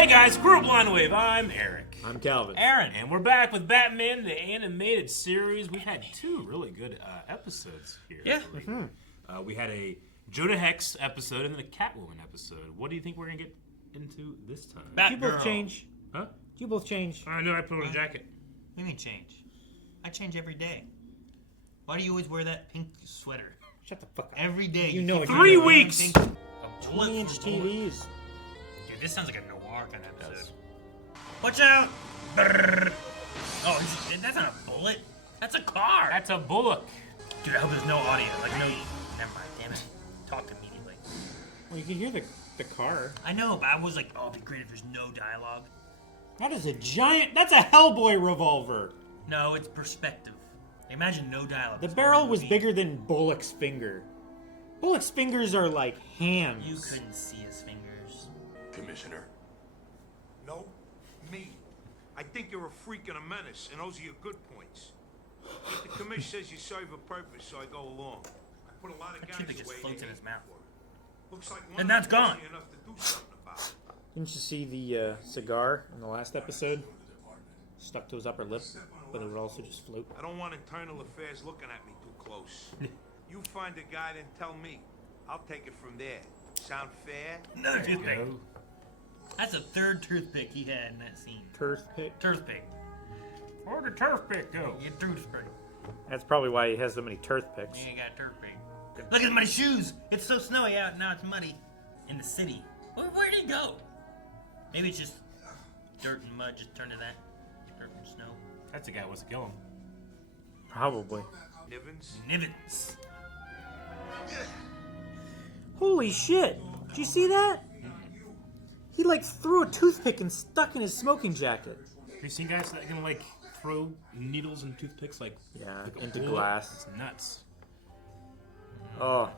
Hey guys, Group Line Wave. I'm Eric. I'm Calvin. Aaron. And we're back with Batman, the animated series. We've had two really good episodes here. Yeah. We had a Jonah Hex episode and then a Catwoman episode. What do you think we're going to get into this time? You both change. Huh? You both change. I know, I put on a jacket. What do you mean change? I change every day. Why do you always wear that pink sweater? Shut the fuck up. Every day. You know it. 3 weeks! A bullet 20-inch for Bullock. TVs. Dude, this sounds like a noir kind of episode. Watch out! Brrr. Oh, that's not a bullet. That's a car. That's a Bullock. Dude, I hope there's no audio. Like, no. Never mind. Damn it. Talk immediately. Well, you can hear the car. I know, but I was like, oh, it'd be great if there's no dialogue. That is a giant. That's a Hellboy revolver. No, it's perspective. Imagine no dialogue. The It's barrel only was me. bigger than Bullock's finger. Bullock's fingers are like hams. You couldn't see his fingers. Commissioner. No, me. I think you're a freak and a menace, and those are your good points. But the commission says you serve a purpose, so I go along. I put a lot of That guys toothpick just away floats they in his hate mouth. for. Looks like one And of that's them gone. crazy enough to do something about it. Didn't you see the cigar in the last episode? Stuck to his upper lip, but it would also just float. I don't want internal affairs looking at me too close. You find a guy, then tell me. I'll take it from there. Sound fair? Another There you toothpick. go. That's the third toothpick he had in that scene. Toothpick. Toothpick. Where'd the turf pick go? You toothpick. That's probably why he has so many toothpicks. You ain't got a toothpick. Look at my shoes. It's so snowy out now. It's muddy. In the city. Where'd he go? Maybe it's just dirt and mud. Just turn to that. Dirt and snow. That's the guy who wants to kill him. Probably. Nivens? Nivens. Holy shit! Did you see that? He like threw a toothpick and stuck in his smoking jacket. Have you seen guys that can like throw needles and toothpicks like a into bullet? glass. It's nuts. Oh.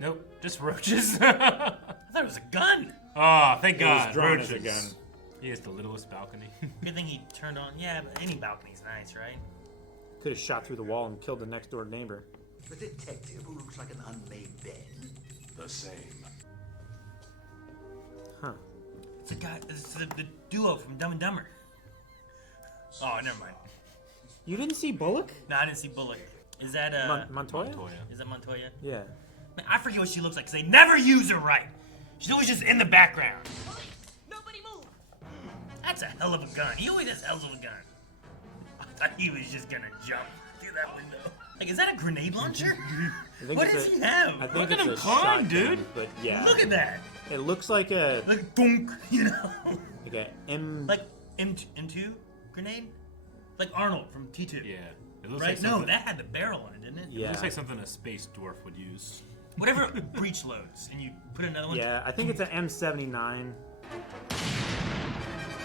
Nope, just roaches. I thought it was a gun. Oh, thank It God. was drawn roaches. as a gun. He has the littlest balcony. Good thing he turned on. Yeah, but any balcony's nice, right? Could have shot through the wall and killed the next door neighbor. The detective who looks like an unmade bed. The same. Huh. It's a guy. It's the duo from Dumb and Dumber. Oh, never mind. You didn't see Bullock? No, I didn't see Bullock. Is that Montoya? Montoya. Is that Montoya? Yeah. Man, I forget what she looks like because they never use her right. She's always just in the background. Nobody move! That's a hell of a gun. He always has hells of a gun. I thought he was just gonna jump through that window. Like, is that a grenade launcher? I think What it's does a- he have? I think Look at it's him a climb, shotgun, dude. But yeah. Look at that. It looks like a Like, dunk, you know? like a M. Like M2 grenade? Like Arnold from T2. Yeah. It looks Right? like No, something, that had the barrel on it, didn't it? it yeah. looks like something a space dwarf would use. Whatever breech loads, and you put another one. Yeah, I think it's an M79.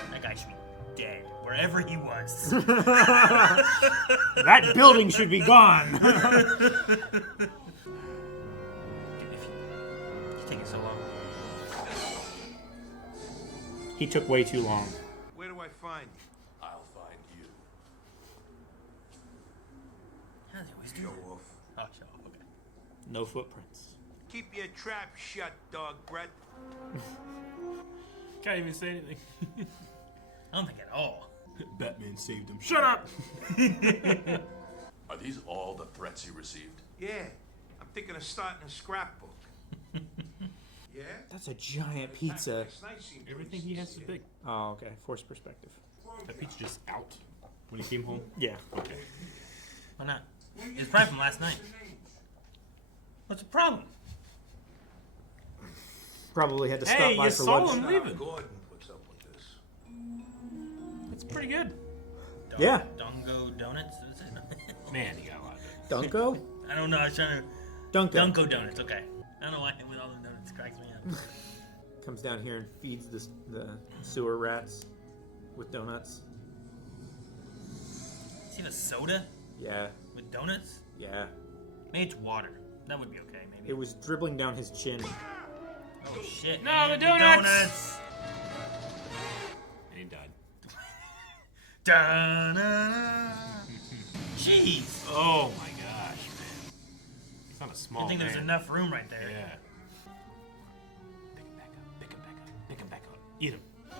That guy should be dead wherever he was. That building should be gone. He's taking so long. He took way too long. Where do I find you? I'll find you. How does he always do Show that? off. Oh, show off. Okay. No footprints. Keep your trap shut, dog, Brett. Can't even say anything. I don't think at all. Batman saved him. Shut up! Are these all the threats you received? Yeah, I'm thinking of starting a scrapbook. Yeah? That's a giant pizza. Last night seemed pretty Everything he has is sincere. big. Oh, okay. Forced perspective. That pizza just out when he came home. Yeah. Okay. Why not? It's probably from last night. What's the problem? Probably had to stop Hey, by you for saw lunch. him leaving. Gordon puts up with this. That's pretty good. Yeah. Dongo Donuts? Is it? Man, he got a lot of it. Dunko? I don't know. I was trying to. Dunko. Dunko Donuts. Okay. I don't know why with all the donuts cracks me up. Comes down here and feeds the sewer rats with donuts. See the soda Yeah. with donuts? Yeah. Maybe it's water. That would be okay. Maybe. It was dribbling down his chin. Oh shit! No, man, the donuts! donuts! And he died. Da-na-na. Jeez! Oh my gosh, man. It's not a small I think there's man. enough room right there. Yeah. Eat him.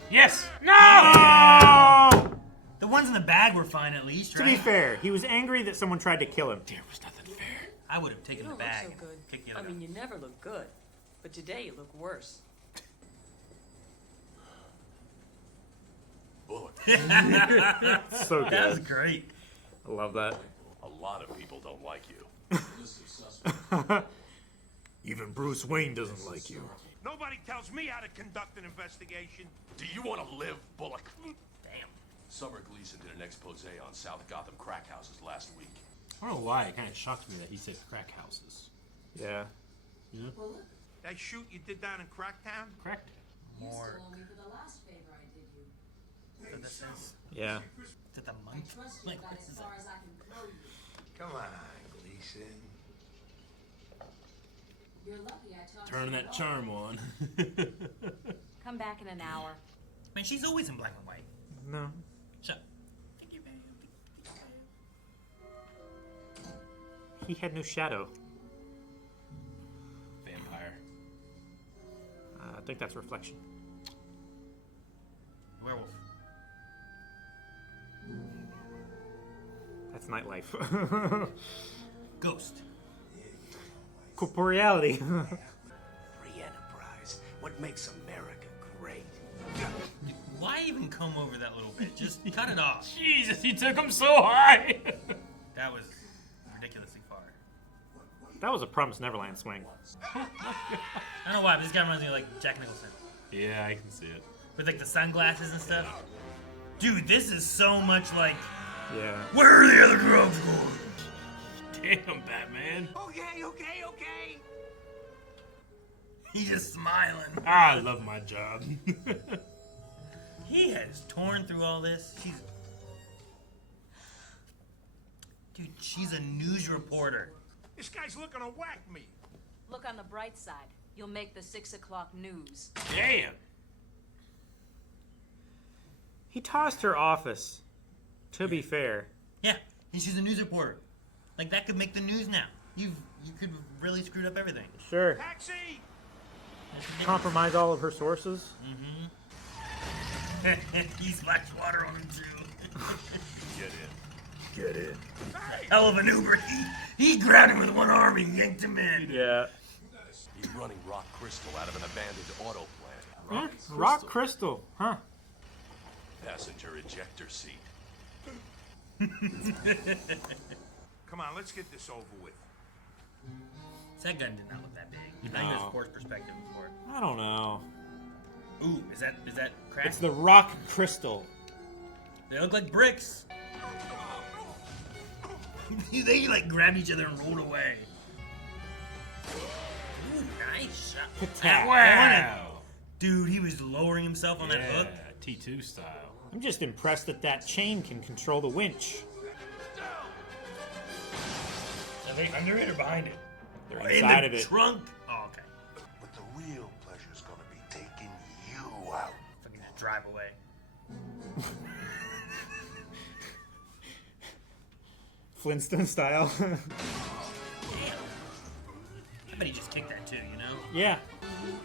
Yes! No! The ones in the bag were fine at least, To right? be fair, he was angry that someone tried to kill him. There was nothing fair. I would have taken You the don't look bag so and good. kicked the I other mean, guy. you never look good, but today you look worse. Bullock. So That was good. great. I love that. A lot of people don't like you. Even Bruce Wayne doesn't like you. Nobody tells me how to conduct an investigation. Do you want to live, Bullock? Damn. Summer Gleason did an expose on South Gotham crack houses last week. I don't know why. It kind of shocked me that he said crack houses. Yeah. That shoot you did down in Cracktown? Correct. More. me for the last favor I did you. So this is. Yeah. Is it the monk? Trust you Like, about what as is far it? as I can throw you. Come on, Gleason. You're lucky I taught Turn you that well. charm on. Come back in an hour. Man, she's always in black and white. No. Shut up. Thank you, man. He had no shadow. Vampire. I think that's reflection. Werewolf. That's nightlife. Ghost. Corporeality. Free enterprise. What makes America great? Dude, why even come over that little bit? Just cut it off. Jesus, he took him so high. That was ridiculously far. That was a Promised Neverland swing. I don't know why, but this guy reminds me of like Jack Nicholson. Yeah, I can see it. With like the sunglasses and stuff. Dude, this is so much like, Yeah. where are the other drugs going? Damn, Batman. Okay. He's just smiling. I love my job. He has torn through all this. She's a news reporter. This guy's looking to whack me. Look on the bright side. You'll make the 6 o'clock news. Damn. He tossed her office. To be fair. Yeah, and she's a news reporter. Like that could make the news now. You could have really screwed up everything. Sure. Taxi! That's ridiculous. Compromise all of her sources. He splashed water on him too. Get in. Hell of an Uber. He grabbed him with one arm and yanked him in. Yeah. He's running rock crystal out of an abandoned auto plant. Rock crystal. Huh. Passenger ejector seat. Come on, let's get this over with. That gun did not look that big. I think there's forced perspective before. I don't know. Ooh, is that crack? It's the rock crystal. They look like bricks. They like grabbed each other and rolled away. Ooh, nice shot. Patak. Wow. Dude, he was lowering himself on that hook. Yeah, T2 style. I'm just impressed that that chain can control the winch. Are they under it or behind it? They're In inside the of it. trunk. Oh, okay. But the real pleasure's gonna be taking you out. Fucking just drive away. Flintstone style. Damn. I bet he just kicked that too, you know? Yeah.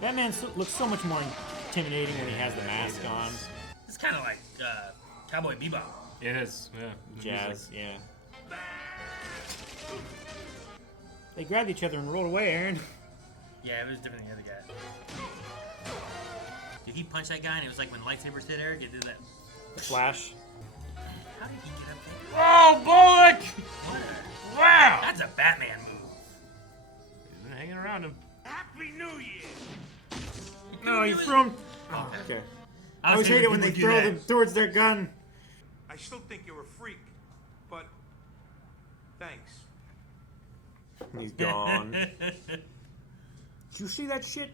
That man looks so much more intimidating when he has the mask on. It's kind of like Cowboy Bebop. It is, yeah. The Jazz, music. yeah. They grabbed each other and rolled away, Aaron. Yeah, it was different than the other guy. Did he punch that guy and it was like when lightsabers hit Eric, it did that. Flash. How did he get up there? Oh, Bullock! What? Wow! That's a Batman move. He's been hanging around him. Happy New Year! No, you threw him. Oh, okay. I always hate it when they people do throw that. them towards their gun. I still think you're a freak, but thanks. He's gone. Did you see that shit?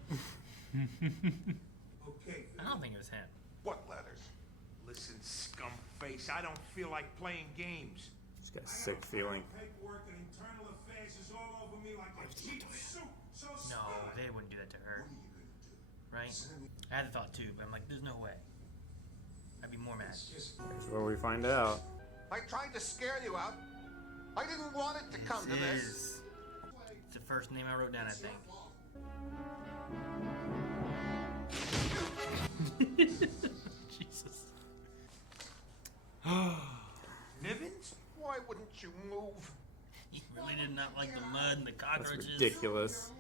Okay. I don't think it was him. What letters? Listen, scumface, I don't feel like playing games. He's got a sick feeling. Paperwork and internal affairs is all over me like a cheap suit. So No, they wouldn't do that to her. Right? I had the thought too, but I'm like, there's no way. I'd be more mad. Here's where we find out. I tried to scare you out. I didn't want it to come to This this. is the first name I wrote down, I think. Jesus. Nivens? Why wouldn't you move? He really did not like the mud and the cockroaches. That's ridiculous.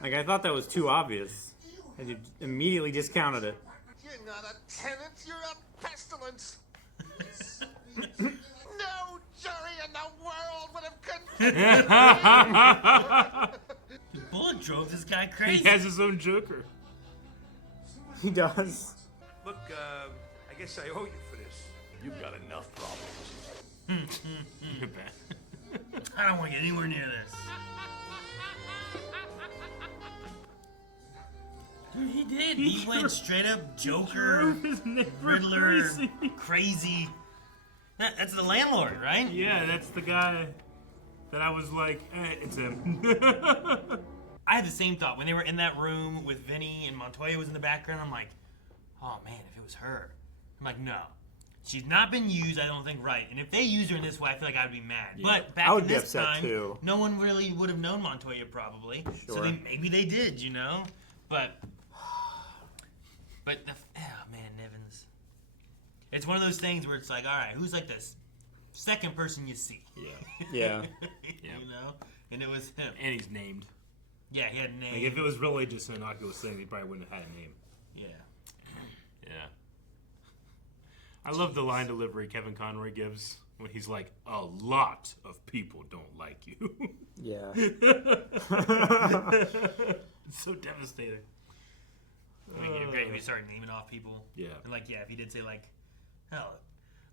Like, I thought that was too obvious. And you immediately discounted it. You're not a tenant, you're a pestilence. No jury in the world would have condemned Bullock drove this guy He crazy. has his own Joker. He does. Look, I guess I owe you for this. You've got enough problems. You're bad. I don't want to get anywhere near this. Dude, he did. He went straight up Joker, His neighbor Riddler, crazy. crazy. That's the landlord, right? Yeah, that's the guy that I was like, it's him. I had the same thought when they were in that room with Vinny and Montoya was in the background. I'm like, oh man, if it was her. I'm like, no. She's not been used, I don't think, right. And if they used her in this way, I feel like I'd be mad. But back I would in be this upset, time, too. no one really would have known Montoya probably. So Sure. maybe they did, you know? But oh man, Nivens. It's one of those things where it's like, all right, who's like this second person you see? Yeah. You know? And it was him. And he's named. Yeah, he had a name. Like, if it was really just an innocuous thing, he probably wouldn't have had a name. Yeah. Yeah. I love the line delivery Kevin Conroy gives when he's like, a lot of people don't like you. Yeah. It's so devastating. I mean, it'd be great if he started naming off people. Yeah. And like, yeah, if he did say like, hell,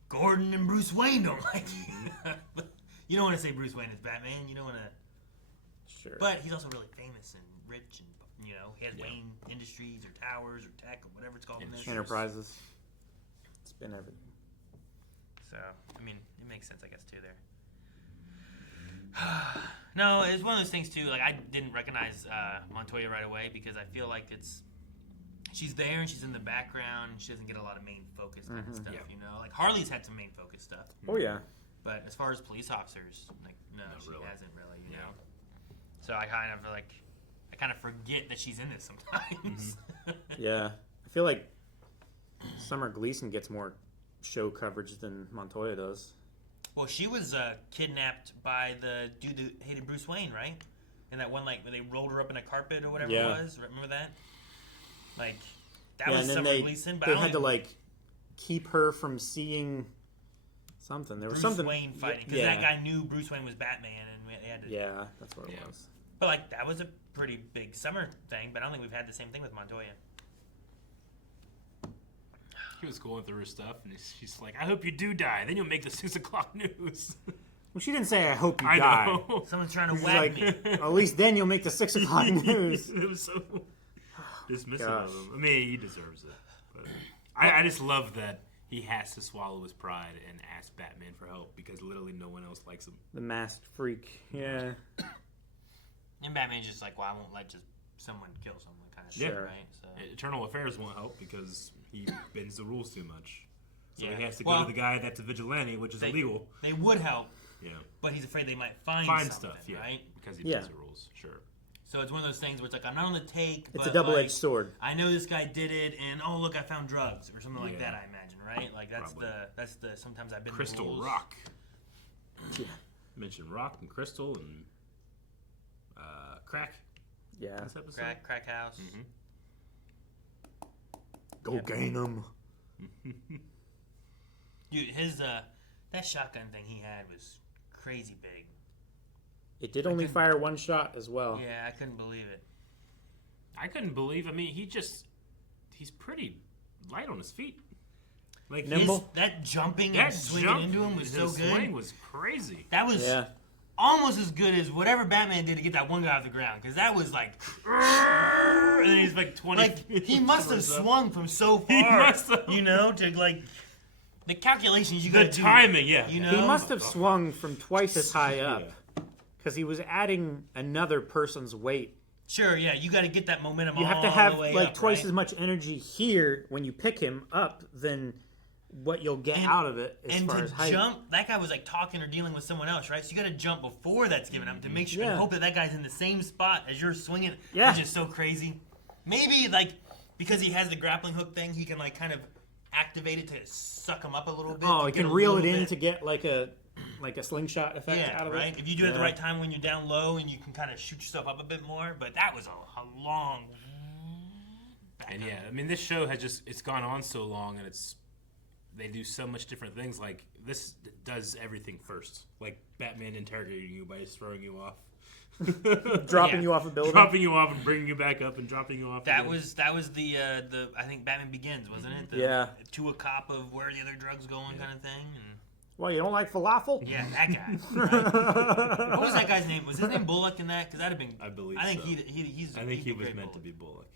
Gordon and Bruce Wayne don't like you. But you don't want to say Bruce Wayne is Batman. You don't want to. Sure. But he's also really famous and rich, and you know, he has Wayne Industries or Towers or Tech or whatever it's called in this. Enterprises. It's been everything. So, I mean, it makes sense, I guess, too, there. No, it's one of those things, too. Like, I didn't recognize Montoya right away because I feel like she's there and she's in the background. She doesn't get a lot of main focus kind of stuff, you know? Like, Harley's had some main focus stuff. Oh, yeah. But as far as police officers, like, no, she really. hasn't really, you know? So I kind of forget that she's in this sometimes. Yeah. I feel like Summer Gleason gets more show coverage than Montoya does. Well, she was kidnapped by the dude that hated Bruce Wayne, right? And that one, like, when they rolled her up in a carpet or whatever it was. Remember that? Like, that was and then Summer Gleason. But they had to, like, keep her from seeing something. There was something. Bruce Wayne fighting. Because that guy knew Bruce Wayne was Batman. And they had to, Yeah, that's what it was. But, like, that was a pretty big Summer thing. But I don't think we've had the same thing with Montoya. He was going through her stuff, and she's like, I hope you do die. Then you'll make the 6 o'clock news. Well, she didn't say, I hope you I die. know. Someone's trying to She's whack like, me. at least then you'll make the 6 o'clock news. It was so dismissive Gosh. of him. I mean, he deserves it. But I just love that he has to swallow his pride and ask Batman for help because literally no one else likes him. The masked freak. Yeah. And Batman's just like, well, I won't let just someone kill someone kind of Yeah. shit, right? So. Eternal Affairs won't help because he bends the rules too much. So Yeah. he has to go to the guy that's a vigilante, which is illegal. They would help, Yeah. but he's afraid they might find something, stuff, yeah. right? Because he bends the rules, sure. So it's one of those things where it's like, I'm not on the take, It's but a double-edged like, sword. I know this guy did it, and oh look, I found drugs or something like Yeah. that. I imagine, right? Like that's Probably. the sometimes I've been Crystal the rules. Rock. Yeah. Mentioned Rock and Crystal and Crack. Yeah. This episode. Crack house. Go gain him. Dude, his that shotgun thing he had was crazy big. It did only fire one shot as well. Yeah, I couldn't believe it. I couldn't believe. I mean, he's pretty light on his feet. Like Nimble. That jumping that and swinging jump into him was so his good. swing was crazy. That was almost as good as whatever Batman did to get that one guy off the ground. Because that was like, And then he's like 20. like he must have swung from so far. He must have. You know, to like the calculations you got to do. The timing, yeah. You know, He must have swung from twice as high up. Because he was adding another person's weight. Sure, yeah, you got to get that momentum. You have to all have the way like up, twice right? as much energy here when you pick him up than what you'll get out of it as And far to as height. jump, that guy was like talking or dealing with someone else, right? So you got to jump before that's given up to make sure and hope that that guy's in the same spot as you're swinging. Yeah. It's just so crazy. Maybe like because he has the grappling hook thing, he can like kind of activate it to suck him up a little bit. Oh, to he get can a reel it little in bit. to get like a slingshot effect Yeah, out of right. it. If you do it at the right time when you're down low, and you can kind of shoot yourself up a bit more. But that was a long. And yeah, I mean, this show has it's gone on so long, and they do so much different things. Like, this does everything first. Like, Batman interrogating you by just throwing you off. Dropping you off a building. Dropping you off and bringing you back up and dropping you off That again. was the I think Batman Begins, wasn't it? Yeah. To a cop of where are the other drugs going kind of thing. And Well, you don't like falafel? yeah, that guy. Right? What was that guy's name? Was his name Bullock in that? Because that'd have been. I believe I think so. he's. I think he he's a was great meant to Bullock. be Bullock.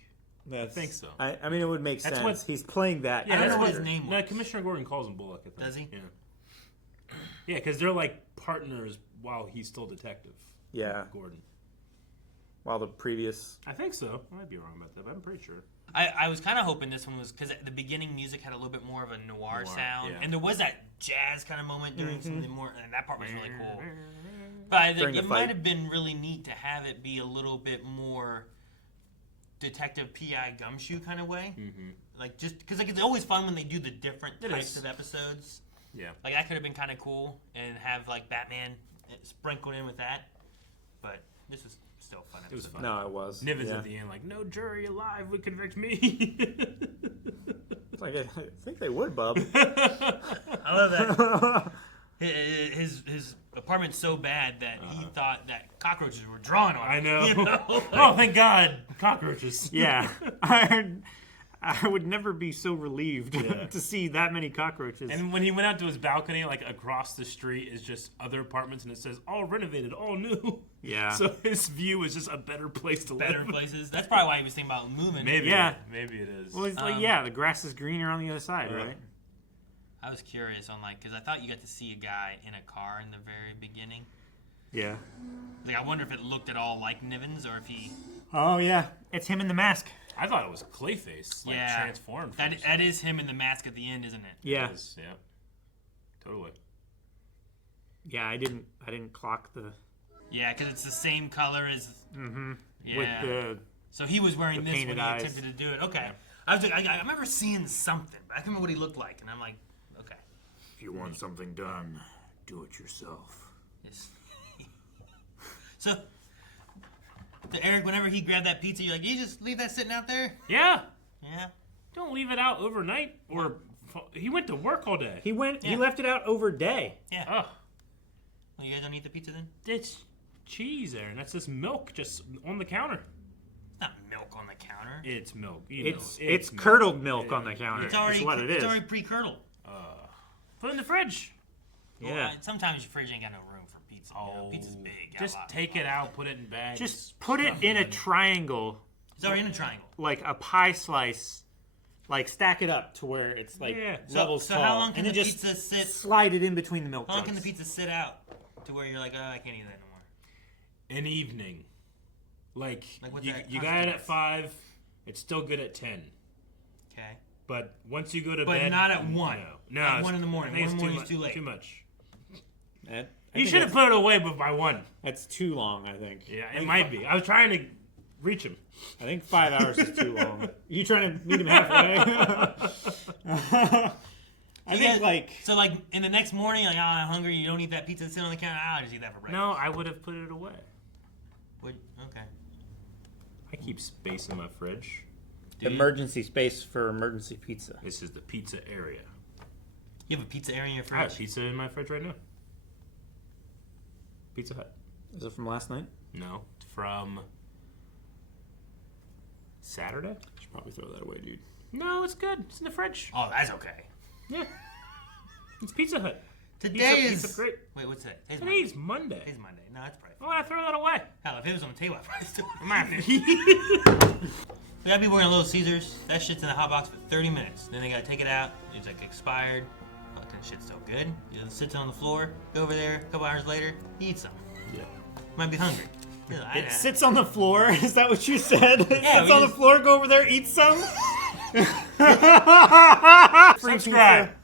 I think so. I mean, it would make That's sense. what- He's playing that. Yeah, I don't know what character. his name No, was. Commissioner Gordon calls him Bullock, I think. Does he? Yeah. Yeah, because they're like partners while he's still detective. Yeah. Gordon. While the previous. I think so. I might be wrong about that, but I'm pretty sure. I was kind of hoping this one was because the beginning music had a little bit more of a noir sound, yeah. and there was that jazz kind of moment during some of the more, and that part was really cool. But I think During the it fight. might have been really neat to have it be a little bit more detective PI gumshoe kind of way, like just because like it's always fun when they do the different types is. of episodes. Yeah. Like that could have been kind of cool and have like Batman sprinkled in with that, but this was still a fun. It was episode. fun. No, it was. Nivens yeah. at the end, like, no jury alive would convict me. It's like, I think they would, bub. I love that. His apartment's so bad that he thought that cockroaches were drawn on I it. know. You know? Oh, thank God. Cockroaches. Yeah. I would never be so relieved to see that many cockroaches. And when he went out to his balcony, like across the street is just other apartments, and it says all renovated, all new. Yeah. So his view is just a better place to Better live. places. That's probably why he was thinking about moving. Maybe. Yeah. Maybe it is. Well, it's like, yeah, the grass is greener on the other side, right? I was curious on like because I thought you got to see a guy in a car in the very beginning. Yeah. Like I wonder if it looked at all like Nivens or if he. Oh, yeah. It's him in the mask. I thought it was Clayface, like Yeah. transformed. From That is him in the mask at the end, isn't it? Yeah. It is, yeah. Totally. Yeah, I didn't clock the... Yeah, because it's the same color as. Mm-hmm. Yeah. With the... So he was wearing the this when painted he eyes. attempted to do it. Okay. I remember seeing something, but I can't remember what he looked like, and I'm like, okay. If you want something done, do it yourself. Yes. So Eric, whenever he grabbed that pizza, you're like, you just leave that sitting out there? Yeah. Yeah. Don't leave it out overnight. Or he went to work all day. He Yeah. left it out over day. Yeah. Oh, Well, you guys don't eat the pizza then? it's cheese, Aaron. That's just milk just on the counter. It's not milk on the counter. It's milk. It's curdled milk on the counter. It's already That's what it is. It's already pre-curdled. Put it in the fridge. Yeah. Sometimes your fridge ain't got no room for pizza. You know? Pizza's big. got a Just lot. take it out, put it in bags. Just put it in a triangle, It's already in a triangle. like a pie slice. Like, stack it up to where it's, like, Yeah. levels So tall. how long can and the then just pizza sit? slide it in between the milk How long can the jugs. pizza sit out to where you're like, oh, I can't eat that no more? An evening. Like what's you, that you got it at constitutes? 5. It's still good at 10. Okay. But once you go to But bed, not at 1. No, At it's- 1 in the morning. I think 1 in the morning it's is too late. Too much. I You think should have put it away, but by 1. That's too long, I think. Yeah, it might be. I was trying to reach him. I think 5 hours is too long. You trying to meet him halfway? I think, like... So, like, in the next morning, like, oh, I'm hungry, you don't eat that pizza that's sitting on the counter, I'll just eat that for breakfast. No, I would have put it away. Okay. I keep space in my fridge. Emergency space for emergency pizza. This is the pizza area. You have a pizza area in your I have fridge? pizza in my fridge right now. Pizza Hut. Is it from last night? No, it's from Saturday. Should probably throw that away, dude. No, it's good. It's in the fridge. Oh, that's okay. Yeah. It's Pizza Hut. Today Pizza is... great. Wait, what's that? Today's Monday. Today's Monday. No, that's probably... Oh, I throw that away. Hell, if it was on the table, I'd probably still... My We gotta be working Little Caesars. That shit's in the hot box for 30 minutes. Then they gotta take it out. It's like expired. Fucking shit's so good. You know, sits on the floor. Go over there. A couple hours later, eat some. Yeah. Might be hungry. It sits on the floor? Is that what you said? It Yeah, sits we on the just- floor, go over there, eat some? Subscribe.